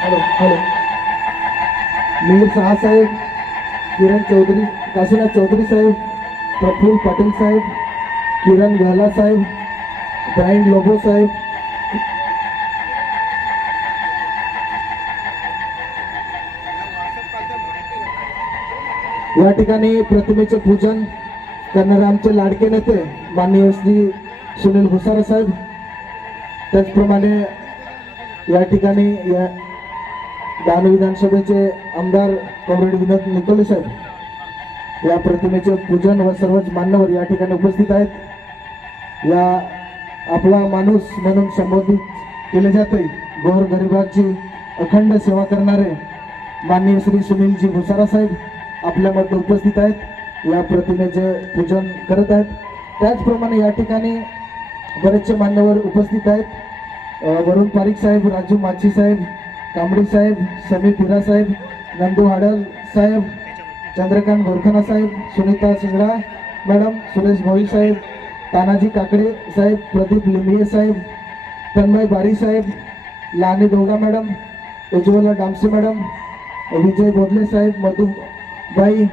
Hello hello Mir Shah Saheb Kiran Chaudhari Kashinath Chaudhari Saheb Praful Patil Saheb Kiran Gahla Saheb Brian Lobo Saheb या ठिकाणी प्रतिमेचे पूजन करणारे आमचे लाडके नेते माननीय श्री सुनील भुसारे साहेब. त्याचप्रमाणे या ठिकाणी या दान विधानसभेचे आमदार कॉम्रेड विनोद निकोले साहेब. या प्रतिमेचे पूजन व सर्वच मान्यवर या ठिकाणी उपस्थित आहेत. या आपला माणूस म्हणून संबोधित केले जाते. गोर गरिबाची अखंड सेवा करणारे माननीय श्री सुनीलजी भुसारा साहेब आपल्यामध्ये उपस्थित आहेत. या प्रतिमेचे पूजन करत आहेत. त्याचप्रमाणे या ठिकाणी बरेचसे मान्यवर उपस्थित आहेत. वरुण पारिक साहेब राजू माची साहेब Kambdi saheb Sami Pira saheb Nandu Hadal saheb Chandrakant Gorkhana saheb Sunita Singda madam Suresh Bhoi saheb Tanaji Kakade saheb Pradeep Limbiye saheb Tanmay Bari saheb Lane Doga madam Ujjwala Damse madam Vijay Bodhle saheb Madhubai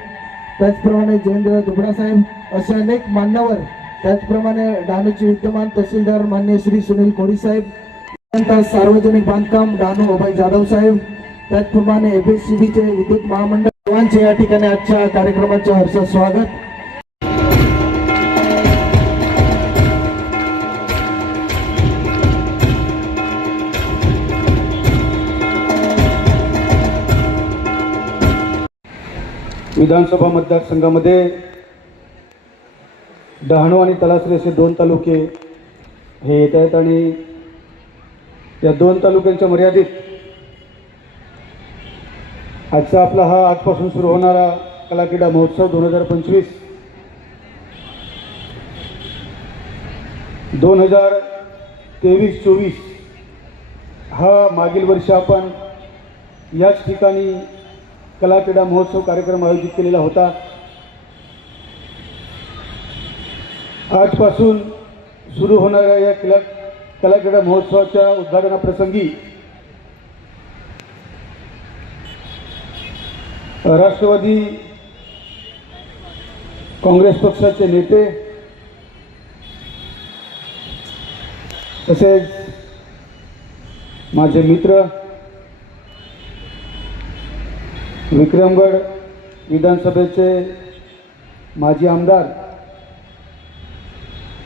त्याचप्रमाणे जयेंद्र दुबडा साहेब असे अनेक मान्यवर त्याचप्रमाणे डहाणूचे विद्यमान तहसीलदार मान्य श्री सुनील कोडी साहेब त्यानंतर सार्वजनिक बांधकाम डहाणू अभय जाधव साहेब त्याचप्रमाणे एफएससीबीचे विद्युत महामंडळ सर्वांचे या ठिकाणी आजच्या कार्यक्रमाचे हर्ष स्वागत. विधानसभा मतदारसंघामध्ये डहाणू आणि तलासरी असे दोन तालुके हे येत आहेत आणि या दोन तालुक्यांच्या मर्यादित आजचा आपला हा आजपासून सुरू होणारा कलाक्रीडा महोत्सव दोन हजार पंचवीस. दोन हजार तेवीस चोवीस हा मागील वर्षी आपण याच ठिकाणी कला क्रीडा महोत्सव कार्यक्रम आयोजित केलेला होता. आजपासून सुरू होणाऱ्या या कला कला क्रीडा महोत्सवाच्या उद्घाटनाप्रसंगी राष्ट्रवादी काँग्रेस पक्षाचे नेते तसेच माझे मित्र विक्रमगड विधानसभेचे माजी आमदार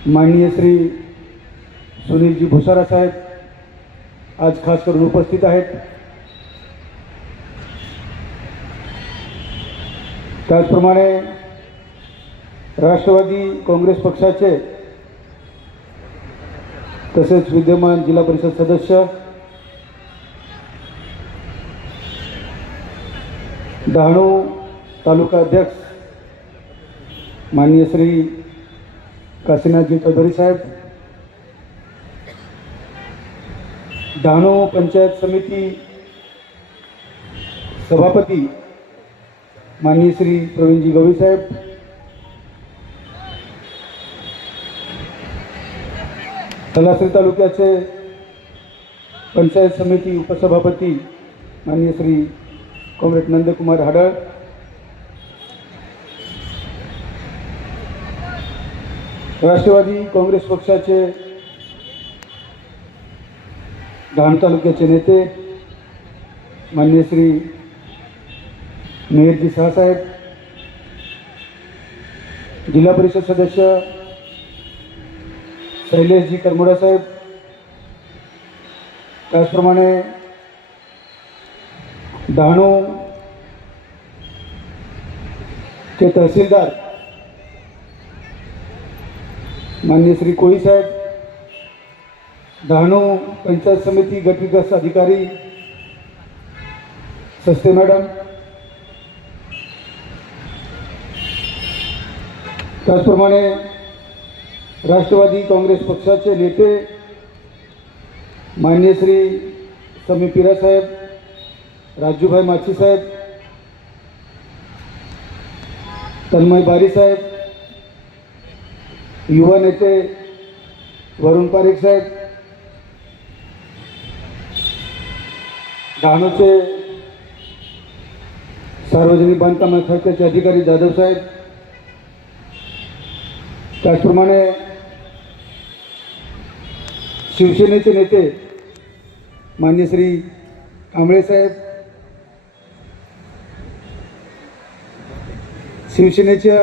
माननीय श्री सुनीलजी भुसारा साहेब आज खास करून उपस्थित आहेत. त्याचप्रमाणे राष्ट्रवादी काँग्रेस पक्षाचे तसेच विद्यमान जिल्हा परिषद सदस्य डहाणू तालुका अध्यक्ष माननीय श्री काशीनाथजी चौधरी साहेब डहाणू पंचायत समिती सभापती माननीय श्री प्रवीणजी गवळी साहेब तलासरी तालुक्याचे पंचायत समिती उपसभापती माननीय श्री कॉम्रेड नंदकुमार हाडळ. राष्ट्रवादी काँग्रेस पक्षाचे डहाणू तालुक्याचे नेते मान्य श्री मेहरजी शहासाहेब जिल्हा परिषद सदस्य शैलेशजी करमुडा साहेब त्याचप्रमाणे डहाणू चे तहसीलदार मान्य श्री कोळी साहेब डहाणू पंचायत समिती गटविकास अधिकारी सस्ते मॅडम त्याचप्रमाणे राष्ट्रवादी काँग्रेस पक्षाचे नेते मान्य श्री समी पिरासाहेब राजूभाई माची साहेब तन्मय बारी साहेब युवा नेते वरुण पारेख साहेब डहाणूचे सार्वजनिक बांधकाम खात्याचे अधिकारी जाधव साहेब त्याचप्रमाणे शिवसेनेचे नेते मान्य श्री कांबळे साहेब शिवसेनेच्या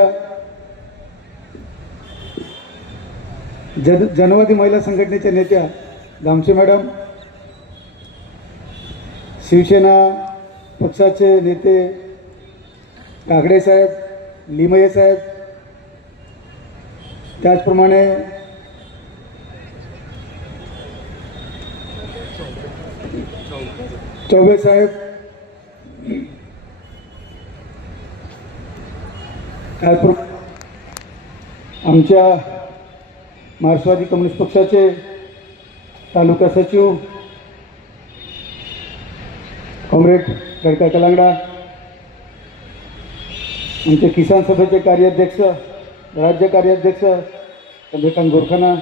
जन जनवादी महिला संघटनेच्या नेत्या दामशे मॅडम शिवसेना पक्षाचे नेते कागडे साहेब लिमये साहेब त्याचप्रमाणे चौबे साहेब त्याचप्रमाणे आमच्या मार्क्सवादी कम्युनिस्ट पक्षाचे तालुका सचिव कॉम्रेड गडका कलांगडा आमचे किसान सभेचे कार्याध्यक्ष राज्य कार्याध्यक्ष चंद्रकांत गोरखाना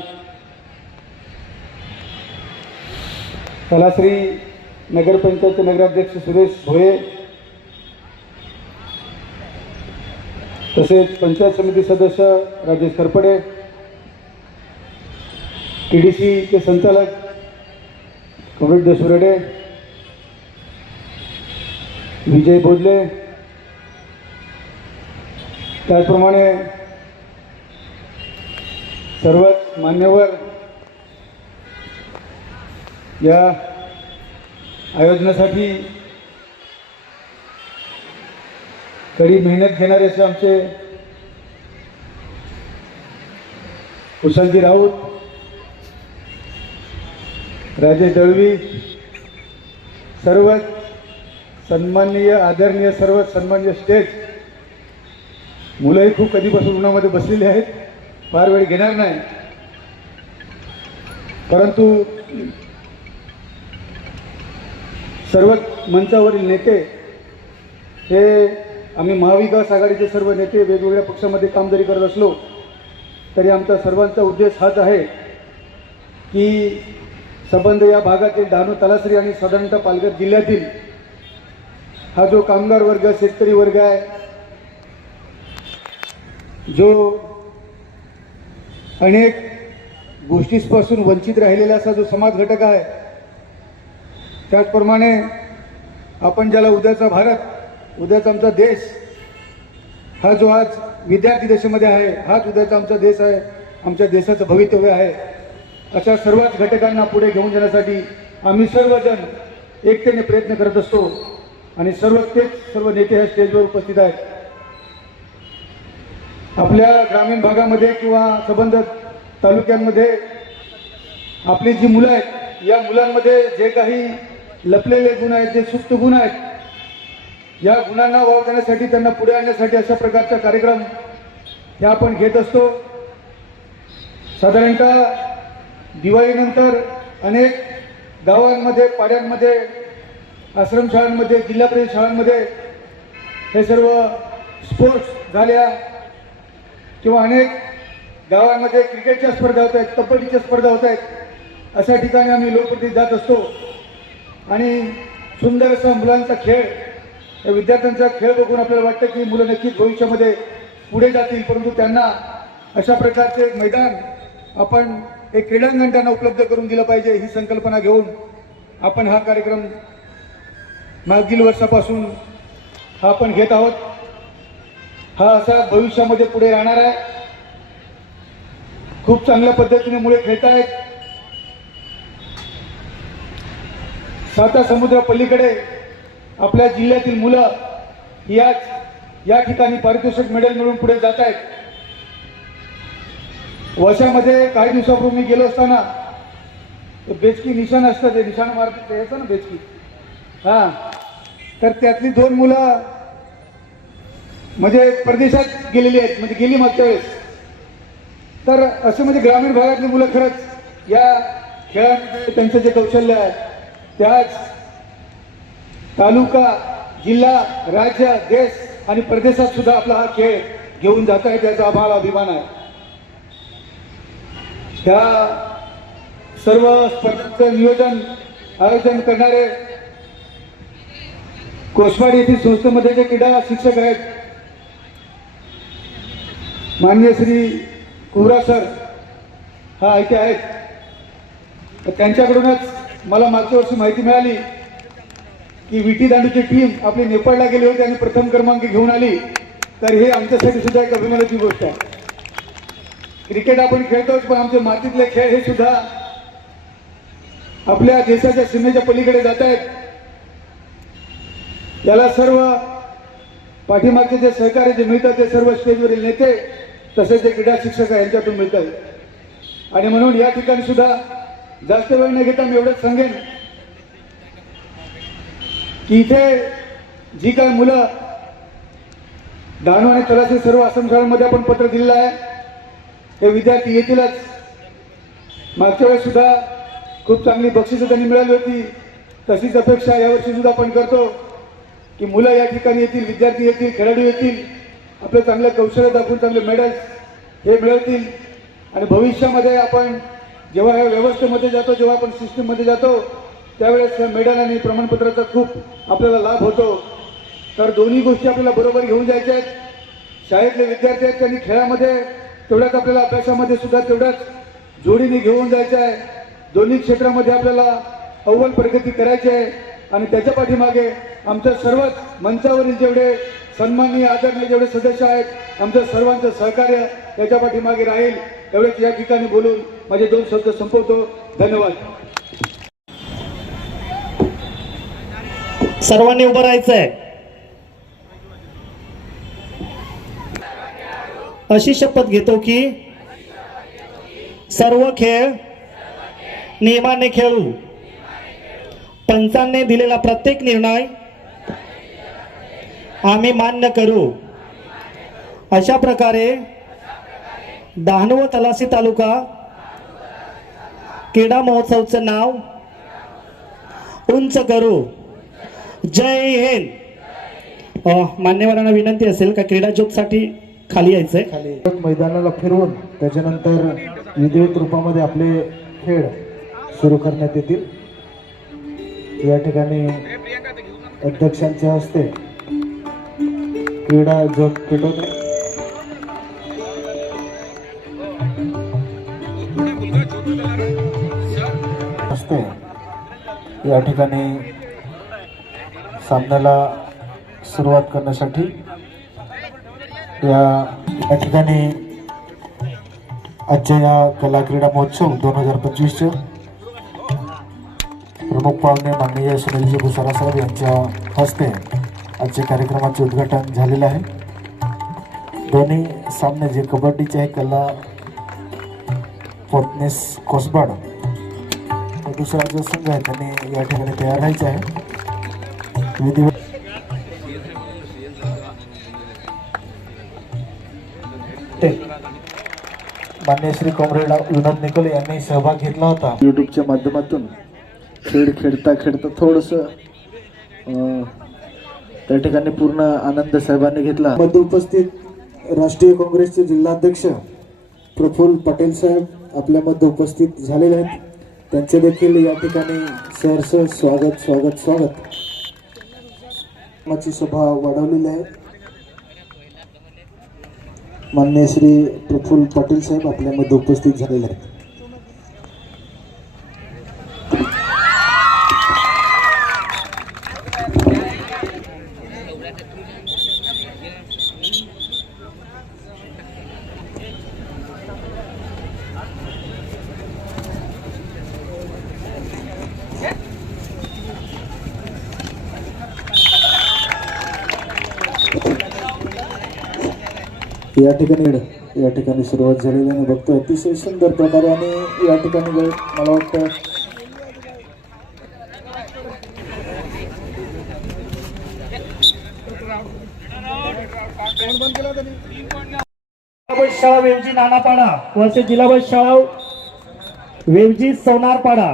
कलाश्री नगरपंचायतचे नगराध्यक्ष सुरेश भोये तसेच पंचायत समिती सदस्य राजेश खरपडे टी डी सीचे संचालक कमरेट देसुरडे विजय भोजले त्याचप्रमाणे सर्वच मान्यवर या आयोजनासाठी कडी मेहनत घेणारे असे आमचे कुशलजी राऊत राजेश दळवी सर्व सन्माननीय आदरणीय सर्व सन्माननीय स्टेज मुलंही खूप कधीपासून उन्हामध्ये बसलेली आहेत फार वेळ घेणार नाही. परंतु सर्व मंचावरील नेते हे आम्ही महाविकास आघाडीचे सर्व नेते वेगवेगळ्या पक्षामध्ये काम जरी करत असलो तरी आमचा सर्वांचा उद्देश हाच आहे की संबंध या भागातील डहाणू तलासरी आणि साधारणतः पालघर जिल्ह्यातील हा जो कामगार वर्ग शेतकरी वर्ग आहे जो अनेक गोष्टींपासून वंचित राहिलेला असा जो समाज घटक आहे त्याचप्रमाणे आपण ज्याला उद्याचा भारत उद्याचा आमचा देश हा जो आज विद्यार्थी देशामध्ये आहे हाच उद्याचा आमचा देश आहे आमच्या देशाचं भवितव्य आहे. अशा सर्वच घटकांना पुढे घेऊन जाण्यासाठी आम्ही सर्वजण एकतेने प्रयत्न करत असतो आणि सर्व तेच सर्व नेते ह्या स्टेजवर उपस्थित आहेत. आपल्या ग्रामीण भागामध्ये किंवा संबंध तालुक्यांमध्ये आपली जी मुलं आहेत या मुलांमध्ये जे काही लपलेले गुण आहेत जे सुप्त गुण आहेत या गुणांना वाव देण्यासाठी त्यांना पुढे आणण्यासाठी अशा प्रकारचा कार्यक्रम हे आपण घेत असतो. साधारणतः दिवाळीनंतर अनेक गावांमध्ये पाड्यांमध्ये आश्रमशाळांमध्ये जिल्हा परिषद शाळांमध्ये हे सर्व स्पोर्ट्स झाल्या किंवा अनेक गावांमध्ये क्रिकेटच्या स्पर्धा होत आहेत कबड्डीच्या स्पर्धा होत आहेत अशा ठिकाणी आम्ही लोकप्रतिनिधी जात असतो. आणि सुंदर असा मुलांचा खेळ या विद्यार्थ्यांचा खेळ बघून आपल्याला वाटतं की मुलं नक्कीच भविष्यामध्ये पुढे जातील परंतु त्यांना अशा प्रकारचे एक मैदान आपण एक क्रीडांगण त्यांना उपलब्ध करून दिलं पाहिजे ही संकल्पना घेऊन आपण हा कार्यक्रम मागील वर्षापासून हा आपण घेत आहोत. हा असा भविष्यामध्ये पुढे राहणार आहे. खूप चांगल्या पद्धतीने मुळे खेळत आहेत साता समुद्र पलीकडे आपल्या जिल्ह्यातील मुलं याच या ठिकाणी पारितोषिक मेडल मिळून पुढे जात आहेत. वर्षामध्ये काही दिवसापूर्वी मी गेलो असताना बेचकी निशाण असतं ते निशाण मारतात यायचं ना बेचकी? हा. तर त्यातली दोन मुलं म्हणजे परदेशात गेलेली आहेत म्हणजे गेली मागच्या वेळेस. तर असे म्हणजे ग्रामीण भागातली मुलं खरंच या खेळामध्ये त्यांचं जे कौशल्य आहे त्याच तालुका जिल्हा राज्य देश आणि प्रदेशात सुद्धा आपला हा खेळ घेऊन जात आहे त्याचा आम्हाला अभिमान आहे. त्या सर्व स्पर्धांचं नियोजन आयोजन करणारे कोसवाड येथील संस्थेमध्ये जे क्रीडा शिक्षक आहेत मान्य श्री कुवरा सर हा इथे आहेत. तर त्यांच्याकडूनच मला मागच्या वर्षी माहिती मिळाली. की विटी दांडूची टीम आपली नेपाळला गेली होती आणि प्रथम क्रमांक घेऊन आली. तर हे आमच्यासाठी सुद्धा एक अभिमानाची गोष्ट आहे. क्रिकेट आपण खेळतोच पण आमचे मातीतले खेळ हे सुद्धा आपल्या देशाच्या सीमेच्या पलीकडे जात आहेत. त्याला सर्व पाठीमागचे जे सहकार्य जे मिळतात ते सर्व स्टेजवरील नेते तसेच जे क्रीडा शिक्षक आहे यांच्यातून मिळतात. आणि म्हणून या ठिकाणी सुद्धा जास्त वेळ न घेता मी एवढंच सांगेन की इथे जी काय मुलं दानू आणि तलाशी सर्व आश्रमशाळांमध्ये आपण पत्र दिलेलं आहे. हे विद्यार्थी येतीलच. मागच्या वेळेस सुद्धा खूप चांगली बक्षिसं त्यांनी मिळाली होती. तशीच अपेक्षा यावर्षी सुद्धा आपण करतो की मुलं या ठिकाणी येतील विद्यार्थी येतील खेळाडू येतील. आपलं चांगलं कौशल्य दाखवून चांगले मेडल्स हे मिळवतील. आणि भविष्यामध्ये आपण जेव्हा या व्यवस्थेमध्ये जातो जेव्हा आपण सिस्टीममध्ये जातो त्यावेळेस मेडल आणि प्रमाणपत्राचा खूप आपल्याला लाभ होतो. तर दोन्ही गोष्टी आपल्याला बरोबर घेऊन जायच्या आहेत. शाळेतले विद्यार्थी आहेत त्यांनी खेळामध्ये तेवढ्याच आपल्याला अभ्यासामध्ये सुद्धा तेवढ्याच जोडीने घेऊन जायचं आहे. दोन्ही क्षेत्रामध्ये आपल्याला अव्वल प्रगती करायची आहे. आणि त्याच्या पाठीमागे आमच्या सर्वच मंचावरील जेवढे सन्माननीय आदरणीय जेवढे सदस्य आहेत आमच्या सर्वांचं सहकार्य त्याच्या पाठीमागे राहील. एवढेच या ठिकाणी बोलून माझे दोन शब्द संपवतो. धन्यवाद. सर्वांनी उभं राहायचंय. अशी शपथ घेतो की सर्व खेळ नियमाने खेळू. पंचांनी दिलेला प्रत्येक निर्णय आम्ही मान्य करू. अशा प्रकारे डहाणू व तलासी तालुका क्रीडा महोत्सवचं नाव उंच करू. जय हिंद. मान्यवरांना विनंती असेल का क्रीडा ज्योतसाठी खाली यायचंय? खाली. मैदानाला फिरवून त्याच्यानंतर विधिवत रूपामध्ये आपले खेळ सुरू करण्यात येतील. या ठिकाणी अध्यक्षांच्या हस्ते क्रीडा जोत पेटवणे या ठिकाणी सामन्याला सुरुवात करण्यासाठी या या ठिकाणी आजच्या या कला क्रीडा महोत्सव दोन हजार पंचवीसचे. प्रमुख पाहुणे माननीय सुनीलजी भुसारा साहेब यांच्या हस्ते आजच्या कार्यक्रमाचे उद्घाटन झालेलं आहे. दोन्ही सामने जे कबड्डीचे आहे कला पोतनेस कोसबाड दुसरा जो संघ आहे त्यांनी या ठिकाणी तयार व्हायचा आहे. ते मान्य श्री कॉम्रेड विनोद निकोले यांनी सहभाग घेतला होता. युट्यूबच्या माध्यमातून खेळ खेळता खेळता थोडंसं त्या ठिकाणी पूर्ण आनंद साहेबांनी घेतला. मध्ये उपस्थित राष्ट्रीय काँग्रेसचे जिल्हाध्यक्ष प्रफुल्ल पटेल साहेब आपल्यामध्ये उपस्थित झालेले आहेत. त्यांचे देखील या ठिकाणी सहर्ष स्वागत स्वागत स्वागत. ची सभा वाढवलेली आहे. मान्य श्री प्रफुल्ल पाटील साहेब आपल्यामध्ये उपस्थित झालेले आहेत. या ठिकाणी या ठिकाणी सुरुवात झालेली आणि बघतो अतिशय सुंदर प्रकारे आणि या ठिकाणी मला वाटतं शाळा वेवजी नानापाडा. वर्षे जिल्हा शाळा वेवजी सोनारपाडा.